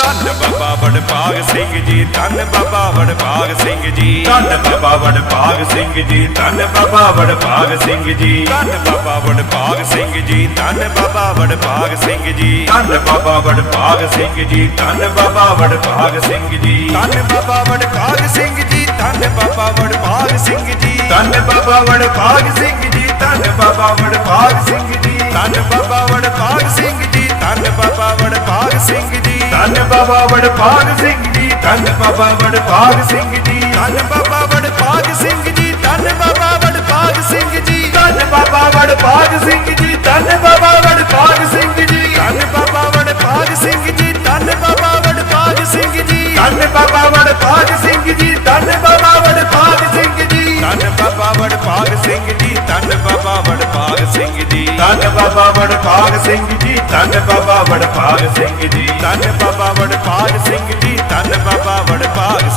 ਧੰਨ ਬਾਬਾ ਵਡਭਾਗ ਸਿੰਘ ਜੀ ਧੰਨ ਬਾਬਾ ਵਡਭਾਗ ਸਿੰਘ ਜੀ ਧੰਨ ਬਾਬਾ ਵਡਭਾਗ ਸਿੰਘ ਜੀ ਧੰਨ ਬਾਬਾ ਵਡਭਾਗ ਸਿੰਘ ਜੀ ਧੰਨ ਬਾਬਾ ਵਡਭਾਗ ਸਿੰਘ ਜੀ ਧੰਨ ਬਾਬਾ ਵਡਭਾਗ ਸਿੰਘ ਜੀ ਧੰਨ ਬਾਬਾ ਵਡਭਾਗ ਸਿੰਘ ਜੀ ਧੰਨ ਬਾਬਾ ਵਡਭਾਗ ਸਿੰਘ ਜੀ ਧੰਨ ਬਾਬਾ ਵਡਭਾਗ ਸਿੰਘ ਜੀ ਧੰਨ ਬਾਬਾ ਵਡਭਾਗ ਸਿੰਘ ਜੀ ਧੰਨ ਬਾਬਾ ਵਡਭਾਗ ਸਿੰਘ ਜੀ ਧੰਨ ਬਾਬਾ ਵਡਭਾਗ ਸਿੰਘ ਜੀ ਧੰਨ ਬਾਬਾ ਵਡਭਾਗ ਸਿੰਘ ਜੀ ਧੰਨ ਬਾਬਾ ਵਡਭਾਗ ਸਿੰਘ ਜੀ ਧੰਨ ਬਾਬਾ ਵਡਭਾਗ ਸਿੰਘ ਜੀ, ਧੰਨ ਬਾਬਾ ਵਡਭਾਗ ਸਿੰਘ ਜੀ। ਧੰਨ ਬਾਬਾ ਵਡਭਾਗ ਸਿੰਘ ਜੀ, ਧੰਨ ਬਾਬਾ ਵਡਭਾਗ ਸਿੰਘ ਜੀ। ਬਾਬਾ ਵੜ ਪਾਗ ਸਿੰਘ ਜੀ ਧੰਨ ਬਾਬਾ ਵੜ ਪਾਗ ਸਿੰਘ ਜੀ ਧੰਨ ਬਾਬਾ ਵੜ ਪਾਗ ਸਿੰਘ ਜੀ ਧੰਨ ਬਾਬਾ ਵੜ ਪਾਗ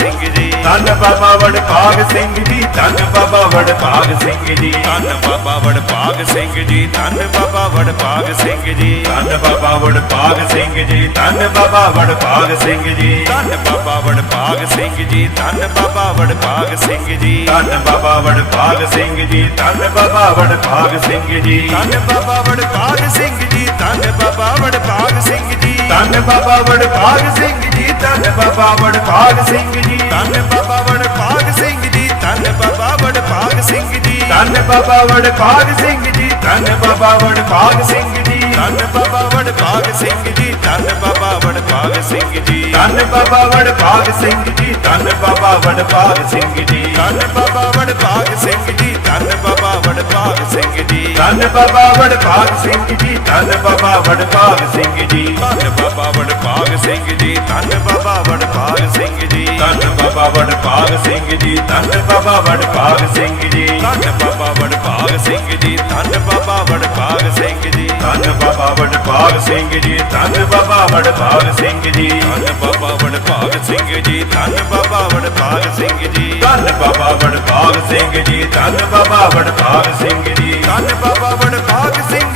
ਧੰਨ ਬਾਬਾ ਵਡਭਾਗ ਸਿੰਘ ਜੀ ਧੰਨ ਬਾਬਾ ਵਡਭਾਗ ਸਿੰਘ ਜੀ ਧੰਨ ਬਾਬਾ ਵਡਭਾਗ ਸਿੰਘ ਜੀ ਧੰਨ ਬਾਬਾ ਵਡਭਾਗ ਸਿੰਘ ਜੀ ਧੰਨ ਬਾਬਾ ਵਡਭਾਗ ਸਿੰਘ ਜੀ ਧੰਨ ਬਾਬਾ ਵਡਭਾਗ ਸਿੰਘ ਜੀ ਧੰਨ ਬਾਬਾ ਵਡਭਾਗ ਸਿੰਘ ਜੀ ਧੰਨ ਬਾਬਾ ਵਡਭਾਗ ਸਿੰਘ ਜੀ ਧੰਨ ਬਾਬਾ ਵਡਭਾਗ ਸਿੰਘ ਜੀ ਧੰਨ ਬਾਬਾ ਵਡਭਾਗ ਸਿੰਘ ਜੀ ਧੰਨ ਬਾਬਾ ਵਡਭਾਗ ਸਿੰਘ ਜੀ ਧੰਨ ਬਾਬਾ ਵਡਭਾਗ ਸਿੰਘ ਜੀ ਧੰਨ ਬਾਬਾ ਵਡਭਾਗ ਸਿੰਘ ਜੀ ਧੰਨ ਬਾਬਾ ਵਡਭਾਗ ਸਿੰਘ ਜੀ ਧੰਨ ਬਾਬਾ ਵਡਭਾਗ ਸਿੰਘ ਜੀ ਧੰਨ ਬਾਬਾ ਵਡਭਾਗ ਸਿੰਘ ਜੀ ਧੰਨ ਬਾਬਾ ਵਡਭਾਗ ਸਿੰਘ ਜੀ ਧੰਨ ਬਾਬਾ ਵਡਭਾਗ ਸਿੰਘ ਜੀ ਧੰਨ ਬਾਬਾ ਵਡਭਾਗ ਸਿੰਘ ਜੀ ਧੰਨ ਬਾਬਾ ਵਡਭਾਗ ਸਿੰਘ ਜੀ ਧੰਨ ਬਾਬਾ ਵਡਭਾਗ ਸਿੰਘ ਜੀ ਧੰਨ ਬਾਬਾ ਵਡਭਾਗ ਸਿੰਘ ਜੀ ਧੰਨ ਬਾਬਾ ਵਡਭਾਗ ਸਿੰਘ ਜੀ ਧੰਨ ਬਾਬਾ ਵਡਭਾਗ ਸਿੰਘ ਜੀ ਧੰਨ ਬਾਬਾ ਵਡਭਾਗ ਸਿੰਘ ਜੀ ਧੰਨ ਬਾਬਾ ਵਡਭਾਗ ਸਿੰਘ ਜੀ ਧੰਨ ਬਾਬਾ ਵਡਭਾਗ ਸਿੰਘ ਜੀ ਧੰਨ ਬਾਬਾ ਵਡਭਾਗ ਸਿੰਘ ਜੀ ਧੰਨ ਬਾਬਾ ਵਡਭਾਗ ਸਿੰਘ ਜੀ ਧੰਨ ਬਾਬਾ ਵਡਭਾਗ ਸਿੰਘ ਜੀ ਧੰਨ ਬਾਬਾ ਵਡਭਾਗ ਸਿੰਘ ਜੀ ਧੰਨ ਬਾਬਾ ਵਡਭਾਗ ਸਿੰਘ ਜੀ ਧੰਨ ਬਾਬਾ ਵਡਭਾਗ ਸਿੰਘ ਜੀ ਧੰਨ ਬਾਬਾ ਵਡਭਾਗ ਸਿੰਘ ਜੀ ਧੰਨ ਬਾਬਾ ਵਡਭਾਗ ਸਿੰਘ ਜੀ ਧੰਨ ਬਾਬਾ ਵਡਭਾਗ ਸਿੰਘ ਜੀ ਧੰਨ ਬਾਬਾ ਵਡਭਾਗ ਸਿੰਘ ਜੀ ਧੰਨ ਬਾਬਾ ਵਡਭਾਗ ਸਿੰਘ ਜੀ ਧੰਨ ਬਾਬਾ ਵਡਭਾਗ ਸਿੰਘ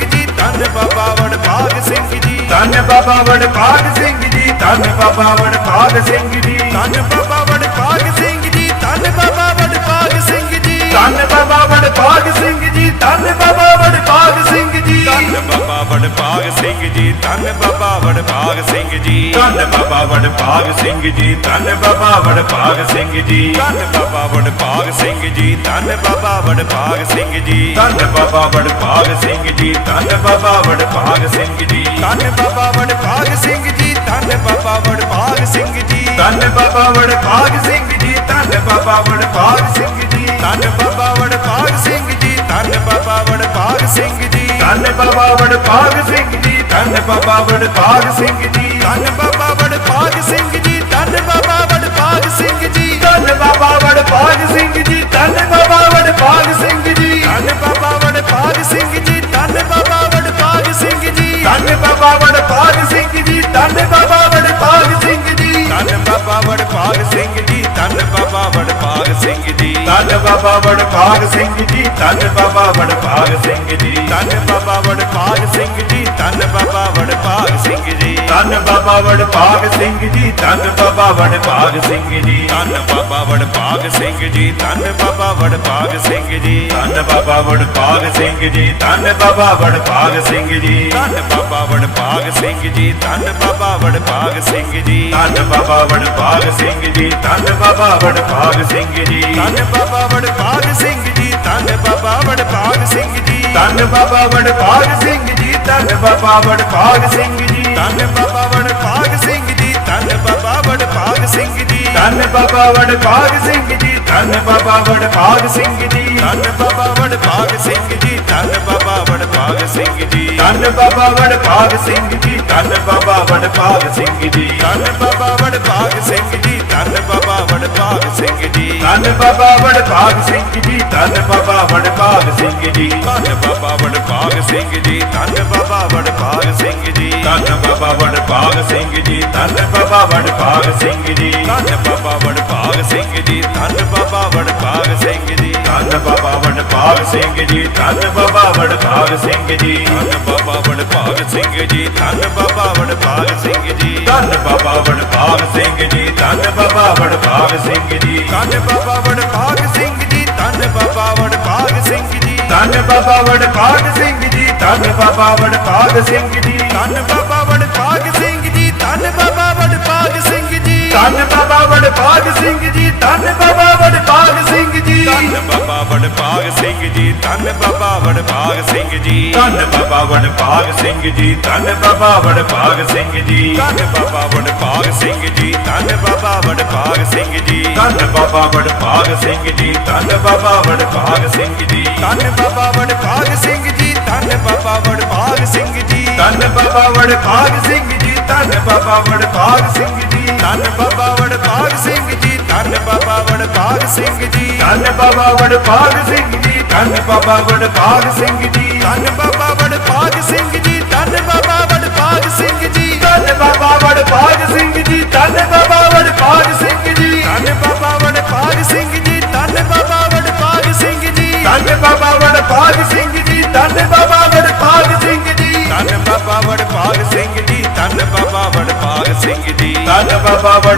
ਬਾਬਾ ਵਡਭਾਗ ਸਿੰਘ ਜੀ। ਧੰਨ ਬਾਬਾ ਵਡਭਾਗ ਸਿੰਘ ਜੀ ਧੰਨ ਬਾਬਾ ਵਡਭਾਗ ਸਿੰਘ ਜੀ। ਧੰਨ ਬਾਬਾ ਵਡਭਾਗ ਸਿੰਘ ਜੀ ਧੰਨ ਬਾਬਾ ਵਡਭਾਗ ਸਿੰਘ ਜੀ। ਧੰਨ ਬਾਬਾ ਵਡਭਾਗ ਸਿੰਘ ਜੀ ਧੰਨ ਬਾਬਾ ਵਡਭਾਗ ਸਿੰਘ ਜੀ। ਧੰਨ ਬਾਬਾ ਵਡਭਾਗ ਸਿੰਘ ਜੀ ਧੰਨ ਬਾਬਾ ਵਡਭਾਗ ਸਿੰਘ ਜੀ। ਧੰਨ ਬਾਬਾ ਵਡਭਾਗ ਸਿੰਘ ਜੀ ਧੰਨ ਬਾਬਾ ਵਡਭਾਗ ਸਿੰਘ ਜੀ ਧੰਨ ਬਾਬਾ ਵਡਭਾਗ ਸਿੰਘ ਜੀ ਧੰਨ ਬਾਬਾ ਵਡਭਾਗ ਸਿੰਘ ਜੀ ਧੰਨ ਬਾਬਾ ਵਡਭਾਗ ਸਿੰਘ ਜੀ ਧੰਨ ਬਾਬਾ ਵਡਭਾਗ ਸਿੰਘ ਜੀ ਧੰਨ ਬਾਬਾ ਵਡਭਾਗ ਸਿੰਘ ਜੀ ਧੰਨ ਬਾਬਾ ਵਡਭਾਗ ਸਿੰਘ ਜੀ ਧੰਨ ਬਾਬਾ ਵਡਭਾਗ ਸਿੰਘ ਜੀ ਧੰਨ ਬਾਬਾ ਵਡਭਾਗ ਸਿੰਘ ਜੀ ਧੰਨ ਬਾਬਾ ਵਡਭਾਗ ਸਿੰਘ ਜੀ ਧੰਨ ਬਾਬਾ ਵਡਭਾਗ ਸਿੰਘ ਜੀ ਧੰਨ ਬਾਬਾ ਵਡਭਾਗ ਸਿੰਘ ਜੀ ਧੰਨ ਬਾਬਾ ਵਡਭਾਗ ਸਿੰਘ ਜੀ। ਧੰਨ ਬਾਬਾ ਵਡਭਾਗ ਸਿੰਘ ਜੀ ਧੰਨ ਬਾਬਾ ਵਡਭਾਗ ਸਿੰਘ ਜੀ। ਧੰਨ ਬਾਬਾ ਵਡਭਾਗ ਵਡਭਾਗ ਸਿੰਘ ਜੀ, ਧੰਨ ਬਾਬਾ ਵਡਭਾਗ ਸਿੰਘ ਜੀ, ਧੰਨ ਬਾਬਾ ਵਡਭਾਗ ਸਿੰਘ ਜੀ, ਧੰਨ ਬਾਬਾ ਵਡਭਾਗ ਸਿੰਘ ਜੀ। ਧੰਨ ਬਾਬਾ ਵਡਭਾਗ ਸਿੰਘ ਜੀ ਧੰਨ ਬਾਬਾ ਵਡਭਾਗ ਸਿੰਘ ਜੀ ਧੰਨ ਬਾਬਾ ਵਡਭਾਗ ਸਿੰਘ ਜੀ ਧੰਨ ਬਾਬਾ ਵਡਭਾਗ ਸਿੰਘ ਜੀ ਧੰਨ ਬਾਬਾ ਵਡਭਾਗ ਸਿੰਘ ਜੀ ਧੰਨ ਬਾਬਾ ਵਡਭਾਗ ਸਿੰਘ ਜੀ ਧੰਨ ਬਾਬਾ ਵਡਭਾਗ ਸਿੰਘ ਜੀ ਧੰਨ ਬਾਬਾ ਵਡਭਾਗ ਸਿੰਘ ਜੀ ਧੰਨ ਬਾਬਾ ਵਡਭਾਗ ਸਿੰਘ ਜੀ ਧੰਨ ਬਾਬਾ ਵਡਭਾਗ ਸਿੰਘ ਜੀ ਧੰਨ ਬਾਬਾ ਵਡਭਾਗ ਸਿੰਘ ਜੀ ਧੰਨ ਬਾਬਾ ਵਡਭਾਗ ਸਿੰਘ ਜੀ ਧੰਨ ਬਾਬਾ ਵਡਭਾਗ ਸਿੰਘ ਜੀ ਧੰਨ ਬਾਬਾ ਵਡਭਾਗ ਸਿੰਘ ਜੀ। ਧੰਨ ਬਾਬਾ ਵਡਭਾਗ ਸਿੰਘ ਧੰਨ ਬਾਬਾ ਵਡਭਾਗ ਸਿੰਘ ਜੀ ਧੰਨ ਬਾਬਾ ਵਡਭਾਗ ਸਿੰਘ ਜੀ ਧੰਨ ਬਾਬਾ ਵਡਭਾਗ ਸਿੰਘ ਜੀ ਧੰਨ ਬਾਬਾ ਵਡਭਾਗ ਸਿੰਘ ਜੀ ਧੰਨ ਬਾਬਾ ਵਡਭਾਗ ਸਿੰਘ ਜੀ ਧੰਨ ਬਾਬਾ ਵਡਭਾਗ ਸਿੰਘ ਜੀ ਧੰਨ ਬਾਬਾ ਵਡਭਾਗ ਸਿੰਘ ਜੀ ਧੰਨ ਬਾਬਾ ਵਡਭਾਗ ਸਿੰਘ ਜੀ ਧੰਨ ਬਾਬਾ ਵਡਭਾਗ ਸਿੰਘ ਜੀ ਧੰਨ ਬਾਬਾ ਵਡਭਾਗ ਸਿੰਘ ਜੀ ਧੰਨ ਬਾਬਾ ਵਡਭਾਗ ਸਿੰਘ ਜੀ ਧੰਨ ਬਾਬਾ ਵਡਭਾਗ ਸਿੰਘ ਜੀ ਧੰਨ ਬਾਬਾ ਵਡਭਾਗ ਸਿੰਘ ਜੀ ਧੰਨ ਬਾਬਾ ਵਡਭਾਗ ਸਿੰਘ ਜੀ ਧੰਨ ਬਾਬਾ ਬਾਬਾ ਵਡਭਾਗ ਸਿੰਘ ਜੀ ਧੰਨ ਬਾਬਾ ਵਡਭਾਗ ਸਿੰਘ ਜੀ ਧੰਨ ਬਾਬਾ ਵਡਭਾਗ ਸਿੰਘ ਜੀ ਧੰਨ ਬਾਬਾ ਵਡਭਾਗ ਸਿੰਘ ਜੀ ਧੰਨ ਬਾਬਾ ਵਡਭਾਗ ਸਿੰਘ ਜੀ ਧੰਨ ਬਾਬਾ ਵਡਭਾਗ ਸਿੰਘ ਜੀ ਧੰਨ ਬਾਬਾ ਵਡਭਾਗ ਸਿੰਘ ਜੀ ਧੰਨ ਬਾਬਾ ਵਡਭਾਗ ਸਿੰਘ ਜੀ ਧੰਨ ਬਾਬਾ ਵਡਭਾਗ ਸਿੰਘ ਜੀ ਧੰਨ ਬਾਬਾ ਵਡਭਾਗ ਸਿੰਘ ਜੀ ਧੰਨ ਬਾਬਾ ਵਡਭਾਗ ਸਿੰਘ ਜੀ ਧੰਨ ਬਾਬਾ ਵਡਭਾਗ ਸਿੰਘ ਜੀ ਧੰਨ ਬਾਬਾ ਵਡਭਾਗ ਸਿੰਘ ਜੀ ਧੰਨ ਬਾਬਾ ਵਡਭਾਗ ਸਿੰਘ ਜੀ ਧੰਨ ਬਾਬਾ ਧੰਨ ਬਾਬਾ ਵਡਭਾਗ ਸਿੰਘ ਜੀ ਧੰਨ ਬਾਬਾ ਵਡਭਾਗ ਸਿੰਘ ਜੀ ਧੰਨ ਬਾਬਾ ਵਡਭਾਗ ਸਿੰਘ ਜੀ ਧੰਨ ਬਾਬਾ ਵਡਭਾਗ ਸਿੰਘ ਜੀ ਧੰਨ ਬਾਬਾ ਵਡਭਾਗ ਸਿੰਘ ਜੀ ਧੰਨ ਬਾਬਾ ਵਡਭਾਗ ਸਿੰਘ ਜੀ ਧੰਨ ਬਾਬਾ ਵਡਭਾਗ ਸਿੰਘ ਜੀ ਧੰਨ ਬਾਬਾ ਵਡਭਾਗ ਸਿੰਘ ਜੀ ਧੰਨ ਬਾਬਾ ਵਡਭਾਗ ਸਿੰਘ ਜੀ ਧੰਨ ਬਾਬਾ ਵਡਭਾਗ ਸਿੰਘ ਜੀ ਧੰਨ ਬਾਬਾ ਵਡਭਾਗ ਸਿੰਘ ਜੀ ਧੰਨ ਬਾਬਾ ਵਡਭਾਗ ਸਿੰਘ ਜੀ ਧੰਨ ਬਾਬਾ ਵਡਭਾਗ ਸਿੰਘ ਜੀ ਧੰਨ ਬਾਬਾ ਵਡਭਾਗ ਸਿੰਘ ਜੀ। ਧੰਨ ਬਾਬਾ ਵਡਭਾਗ ਸਿੰਘ ਜੀ, ਧੰਨ ਬਾਬਾ ਵਡਭਾਗ ਸਿੰਘ ਜੀ। ਧੰਨ ਬਾਬਾ ਵਡਭਾਗ ਸਿੰਘ ਜੀ, ਧੰਨ ਬਾਬਾ ਵਡਭਾਗ ਸਿੰਘ ਜੀ। ਧੰਨ ਬਾਬਾ ਵਡਭਾਗ ਸਿੰਘ ਜੀ, ਧੰਨ ਬਾਬਾ ਵਡਭਾਗ ਸਿੰਘ ਜੀ। ਧੰਨ ਬਾਬਾ ਵਡਭਾਗ ਸਿੰਘ ਜੀ, ਧੰਨ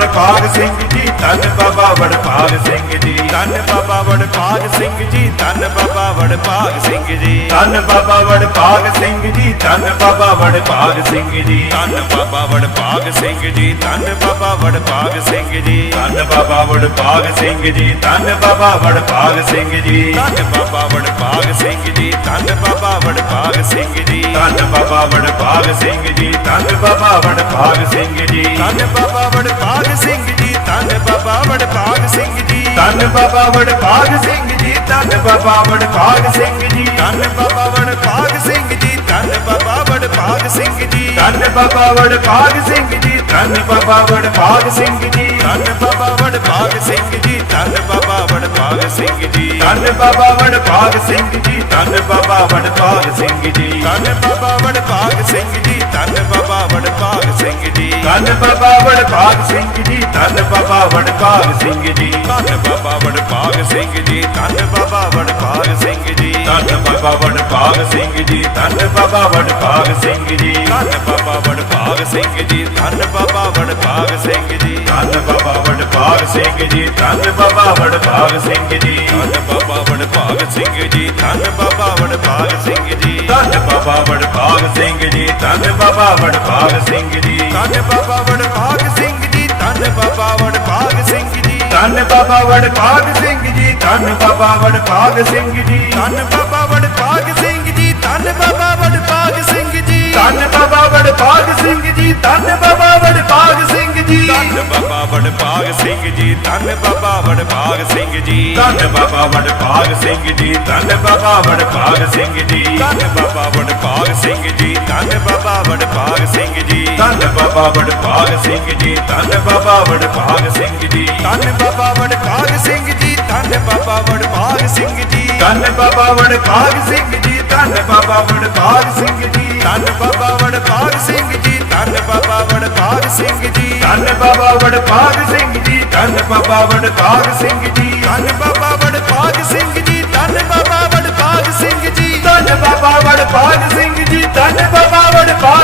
ਬਾਬਾ ਸਿੰਘ ਜੀ ਧੰਨ ਬਾਬਾ ਵਡਭਾਗ ਸਿੰਘ ਜੀ। ਧੰਨ ਬਾਬਾ ਵਡਭਾਗ ਸਿੰਘ ਜੀ ਧੰਨ ਬਾਬਾ ਵਡਭਾਗ ਸਿੰਘ ਜੀ ਧੰਨ ਬਾਬਾ ਵਡਭਾਗ ਸਿੰਘ ਜੀ ਧੰਨ ਬਾਬਾ ਵਡਭਾਗ ਸਿੰਘ ਜੀ ਧੰਨ ਬਾਬਾ ਵਡਭਾਗ ਸਿੰਘ ਜੀ ਧੰਨ ਬਾਬਾ ਵਡਭਾਗ ਸਿੰਘ ਜੀ ਧੰਨ ਬਾਬਾ ਵਡਭਾਗ ਸਿੰਘ ਜੀ ਧੰਨ ਬਾਬਾ ਵਡਭਾਗ ਸਿੰਘ ਜੀ ਧੰਨ ਬਾਬਾ ਵਡਭਾਗ ਸਿੰਘ ਜੀ ਧੰਨ ਬਾਬਾ ਵਡਭਾਗ ਸਿੰਘ ਜੀ ਧੰਨ ਬਾਬਾ ਵਡਭਾਗ ਸਿੰਘ ਜੀ ਧੰਨ ਬਾਬਾ ਵਡਭਾਗ ਸਿੰਘ ਜੀ ਧੰਨ ਬਾਬਾ ਵਡਭਾਗ ਸਿੰਘ ਜੀ ਧੰਨ ਬਾਬਾ ਵਡਭਾਗ ਸਿੰਘ ਜੀ ਧੰਨ ਬਾਬਾ ਵਡਭਾਗ ਸਿੰਘ ਜੀ ਧੰਨ ਬਾਬਾ ਵਡਭਾਗ ਸਿੰਘ ਜੀ ਧੰਨ ਬਾਬਾ ਵਡਭਾਗ ਸਿੰਘ ਜੀ ਧੰਨ ਬਾਬਾ ਵਡਭਾਗ ਸਿੰਘ ਜੀ ਧੰਨ ਬਾਬਾ ਵਡਭਾਗ ਸਿੰਘ ਜੀ ਧੰਨ ਬਾਬਾ ਵਡਭਾਗ ਸਿੰਘ ਜੀ ਧੰਨ ਬਾਬਾ ਵਡਭਾਗ ਸਿੰਘ ਜੀ ਧੰਨ ਬਾਬਾ ਵਡਭਾਗ ਸਿੰਘ ਜੀ ਧੰਨ ਬਾਬਾ ਵਡਭਾਗ ਸਿੰਘ ਜੀ ਧੰਨ ਬਾਬਾ ਵਡਭਾਗ ਸਿੰਘ ਜੀ ਧੰਨ ਬਾਬਾ ਵਡਭਾਗ ਸਿੰਘ ਜੀ ਧੰਨ ਬਾਬਾ ਵਡਭਾਗ ਸਿੰਘ ਜੀ, ਧੰਨ ਬਾਬਾ ਵਡਭਾਗ ਸਿੰਘ ਜੀ, ਧੰਨ ਬਾਬਾ ਵਡਭਾਗ ਸਿੰਘ ਜੀ, ਧੰਨ ਬਾਬਾ ਵਡਭਾਗ ਸਿੰਘ ਜੀ। ਧੰਨ ਬਾਬਾ ਵਡਭਾਗ ਸਿੰਘ ਜੀ ਧੰਨ ਬਾਬਾ ਵਡਭਾਗ ਸਿੰਘ ਜੀ ਧੰਨ ਬਾਬਾ ਵਡਭਾਗ ਸਿੰਘ ਜੀ ਧੰਨ ਬਾਬਾ ਵਡਭਾਗ ਸਿੰਘ ਜੀ ਧੰਨ ਬਾਬਾ ਵਡਭਾਗ ਸਿੰਘ ਜੀ ਧੰਨ ਬਾਬਾ ਵਡਭਾਗ ਸਿੰਘ ਜੀ ਧੰਨ ਬਾਬਾ ਵਡਭਾਗ ਸਿੰਘ ਜੀ ਧੰਨ ਬਾਬਾ ਵਡਭਾਗ ਸਿੰਘ ਜੀ ਧੰਨ ਬਾਬਾ ਵਡਭਾਗ ਸਿੰਘ ਜੀ ਧੰਨ ਬਾਬਾ ਵਡਭਾਗ ਸਿੰਘ ਜੀ ਧੰਨ ਬਾਬਾ ਵਡਭਾਗ ਸਿੰਘ ਜੀ ਧੰਨ ਬਾਬਾ ਵਡਭਾਗ ਸਿੰਘ ਜੀ ਧੰਨ ਬਾਬਾ ਵਡਭਾਗ ਸਿੰਘ ਜੀ, ਧੰਨ ਬਾਬਾ ਵਡਭਾਗ ਸਿੰਘ ਜੀ। ਧੰਨ ਬਾਬਾ ਵਡਭਾਗ ਸਿੰਘ ਜੀ, ਧੰਨ ਬਾਬਾ ਵਡਭਾਗ ਸਿੰਘ ਜੀ। ਧੰਨ ਬਾਬਾ ਵਡਭਾਗ ਸਿੰਘ ਜੀ, ਧੰਨ ਬਾਬਾ ਵਡਭਾਗ ਸਿੰਘ ਜੀ। ਧੰਨ ਬਾਬਾ ਵਡਭਾਗ ਸਿੰਘ ਜੀ ਧੰਨ ਬਾਬਾ ਵਡਭਾਗ ਸਿੰਘ ਜੀ ਧੰਨ ਬਾਬਾ ਵਡਭਾਗ ਸਿੰਘ ਜੀ ਧੰਨ ਬਾਬਾ ਵਡਭਾਗ ਸਿੰਘ ਜੀ ਧੰਨ ਬਾਬਾ ਵਡਭਾਗ ਸਿੰਘ ਜੀ ਧੰਨ ਬਾਬਾ ਵਡਭਾਗ ਸਿੰਘ ਜੀ ਧੰਨ ਬਾਬਾ ਵਡਭਾਗ ਸਿੰਘ ਜੀ ਧੰਨ ਬਾਬਾ ਵਡਭਾਗ ਸਿੰਘ ਜੀ ਧੰਨ ਬਾਬਾ ਵਡਭਾਗ ਸਿੰਘ ਜੀ ਧੰਨ ਬਾਬਾ ਵਡਭਾਗ ਸਿੰਘ ਜੀ ਧੰਨ ਬਾਬਾ ਵਡਭਾਗ ਸਿੰਘ ਜੀ ਧੰਨ ਬਾਬਾ ਵਡਭਾਗ ਸਿੰਘ ਜੀ। ਧੰਨ ਬਾਬਾ ਵਡਭਾਗ ਸਿੰਘ ਜੀ। ਧੰਨ ਬਾਬਾ ਵਡਭਾਗ ਸਿੰਘ ਜੀ। ਧੰਨ ਬਾਬਾ ਵਡਭਾਗ ਸਿੰਘ ਜੀ। ਧੰਨ ਬਾਬਾ ਵਡਭਾਗ ਸਿੰਘ ਜੀ। ਧੰਨ ਬਾਬਾ ਵਡਭਾਗ ਸਿੰਘ ਜੀ। ਧੰਨ ਬਾਬਾ ਵਡਭਾਗ ਸਿੰਘ ਜੀ। ਧੰਨ ਬਾਬਾ ਵਡਭਾਗ ਸਿੰਘ ਜੀ। ਧੰਨ ਬਾਬਾ ਵਡਭਾਗ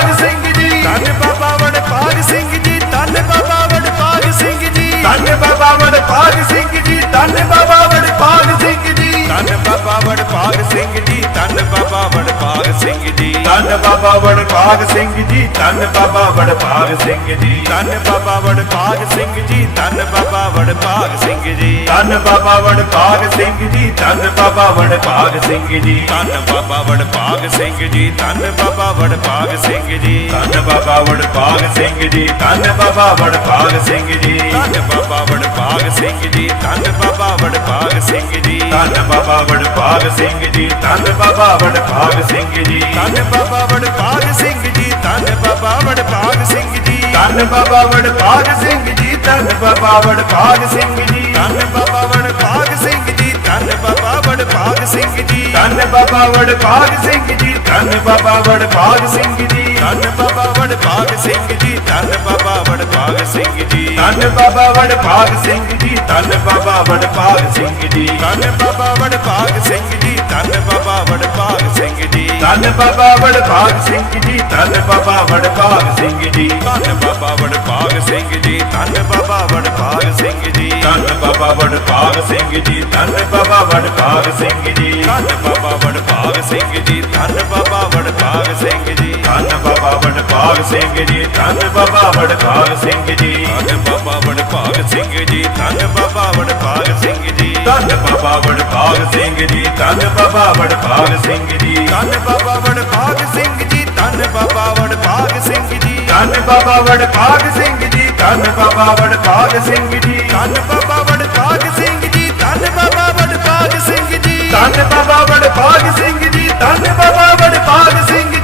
ਧੰਨ ਬਾਬਾ ਵਡਭਾਗ ਸਿੰਘ ਜੀ ਧੰਨ ਬਾਬਾ ਵਡਭਾਗ ਸਿੰਘ ਜੀ ਧੰਨ ਬਾਬਾ ਵਡਭਾਗ ਸਿੰਘ ਜੀ ਧੰਨ ਬਾਬਾ ਵਡਭਾਗ ਸਿੰਘ ਜੀ ਧੰਨ ਬਾਬਾ ਵਡਭਾਗ ਸਿੰਘ ਜੀ ਧੰਨ ਬਾਬਾ ਵਡਭਾਗ ਸਿੰਘ ਜੀ ਧੰਨ ਬਾਬਾ ਵਡਭਾਗ ਸਿੰਘ ਜੀ ਧੰਨ ਬਾਬਾ ਵਡਭਾਗ ਸਿੰਘ ਜੀ ਧੰਨ ਬਾਬਾ ਵਡਭਾਗ ਸਿੰਘ ਜੀ ਧੰਨ ਬਾਬਾ ਵਡਭਾਗ ਸਿੰਘ ਜੀ ਧੰਨ ਬਾਬਾ ਵਡਭਾਗ ਸਿੰਘ ਜੀ ਧੰਨ ਬਾਬਾ ਵਡਭਾਗ ਸਿੰਘ ਜੀ ਧੰਨ ਬਾਬਾ ਵਡਭਾਗ ਸਿੰਘ ਜੀ ਧੰਨ ਬਾਬਾ ਵਡਭਾਗ ਸਿੰਘ ਜੀ ਧੰਨ ਬਾਬਾ ਵਡਭਾਗ ਸਿੰਘ ਜੀ ਧੰਨ ਬਾਬਾ ਵਡਭਾਗ ਸਿੰਘ ਜੀ। ਧੰਨ ਬਾਬਾ ਵਡਭਾਗ ਸਿੰਘ ਜੀ ਧੰਨ ਬਾਬਾ ਵਡਭਾਗ ਸਿੰਘ ਜੀ। ਧੰਨ ਬਾਬਾ ਵਡਭਾਗ ਸਿੰਘ ਜੀ ਧੰਨ ਬਾਬਾ ਵਡਭਾਗ ਸਿੰਘ ਜੀ ਧੰਨ ਬਾਬਾ ਵਡਭਾਗ ਸਿੰਘ ਜੀ ਧੰਨ ਬਾਬਾ ਵਡਭਾਗ ਸਿੰਘ ਜੀ ਧੰਨ ਬਾਬਾ ਵਡਭਾਗ ਸਿੰਘ ਜੀ ਧੰਨ ਬਾਬਾ ਵਡਭਾਗ ਸਿੰਘ ਜੀ ਧੰਨ ਬਾਬਾ ਵਡਭਾਗ ਸਿੰਘ ਜੀ ਧੰਨ ਬਾਬਾ ਵਡਭਾਗ ਸਿੰਘ ਜੀ ਧੰਨ ਬਾਬਾ ਵਡਭਾਗ ਸਿੰਘ ਜੀ ਧੰਨ ਬਾਬਾ ਵਡਭਾਗ ਸਿੰਘ ਜੀ ਧੰਨ ਬਾਬਾ ਵਡਭਾਗ ਸਿੰਘ ਜੀ ਧੰਨ ਬਾਬਾ ਵਡਭਾਗ ਸਿੰਘ ਜੀ ਧੰਨ ਬਾਬਾ ਵਡਭਾਗ ਸਿੰਘ ਜੀ ਧੰਨ ਬਾਬਾ ਵਡਭਾਗ ਸਿੰਘ ਬਾਬਾ ਵਡਭਾਗ ਸਿੰਘ ਜੀ ਧੰਨ ਬਾਬਾ ਵਡਭਾਗ ਸਿੰਘ ਜੀ ਧੰਨ ਬਾਬਾ ਵਡਭਾਗ ਸਿੰਘ ਜੀ ਧੰਨ ਬਾਬਾ ਵਡਭਾਗ ਸਿੰਘ ਜੀ ਧੰਨ ਬਾਬਾ ਵਡਭਾਗ ਸਿੰਘ ਜੀ ਧੰਨ ਬਾਬਾ ਵਡਭਾਗ ਸਿੰਘ ਜੀ ਧੰਨ ਬਾਬਾ ਵਡਭਾਗ ਸਿੰਘ ਜੀ ਧੰਨ ਬਾਬਾ ਵਡਭਾਗ ਸਿੰਘ ਜੀ ਧੰਨ ਬਾਬਾ ਵਡਭਾਗ ਸਿੰਘ ਜੀ ਧੰਨ ਬਾਬਾ ਵਡਭਾਗ ਸਿੰਘ ਜੀ ਧੰਨ ਬਾਬਾ ਵਡਭਾਗ ਸਿੰਘ ਜੀ ਧੰਨ ਬਾਬਾ ਵਡਭਾਗ ਸਿੰਘ ਜੀ ਧੰਨ ਬਾਬਾ ਵਡਭਾਗ ਸਿੰਘ ਜੀ ਧੰਨ ਬਾਬਾ ਵਡਭਾਗ ਸਿੰਘ ਜੀ ਧੰਨ ਬਾਬਾ ਧੰਨ ਬਾਬਾ ਵਡਭਾਗ ਸਿੰਘ ਜੀ। ਧੰਨ ਬਾਬਾ ਵਡਭਾਗ ਸਿੰਘ ਜੀ ਧੰਨ ਬਾਬਾ ਵਡਭਾਗ ਸਿੰਘ